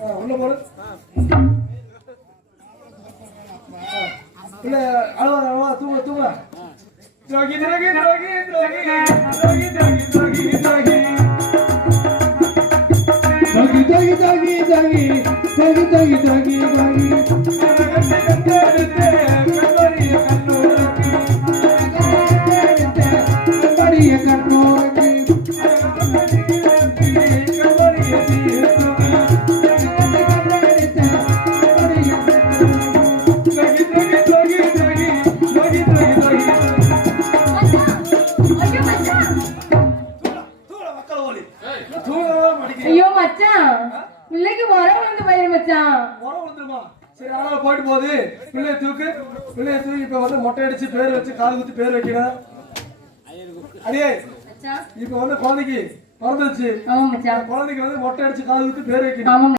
உள்ள போடு. இல்ல அழுவா தூங்க தூங்க. துரோகி துரோகி துரோகி துரோகி துரோகி துரோகி துரோகி துரோகி தகி தகி தகி தகி தகி தகி தகி கண்ணோரக்கி கண்ணோரக்கி ஐயோ மச்சான் பிள்ளைக்கு வர வந்து பயிர் மச்சான் வர வந்துருமா சரி ஆனா போயிட்டு போகுது பிள்ளைய தூக்கி இப்ப வந்து மொட்டை அடிச்சு பேர் வச்சு காது குத்தி பேர் வைக்கணும் அடியே இப்ப வந்து குழந்தைக்கு பிறந்துச்சு ஆமா மச்சான் குழந்தைக்கு வந்து மொட்டை அடிச்சு காது குத்தி பேர் வைக்கணும் ஆமா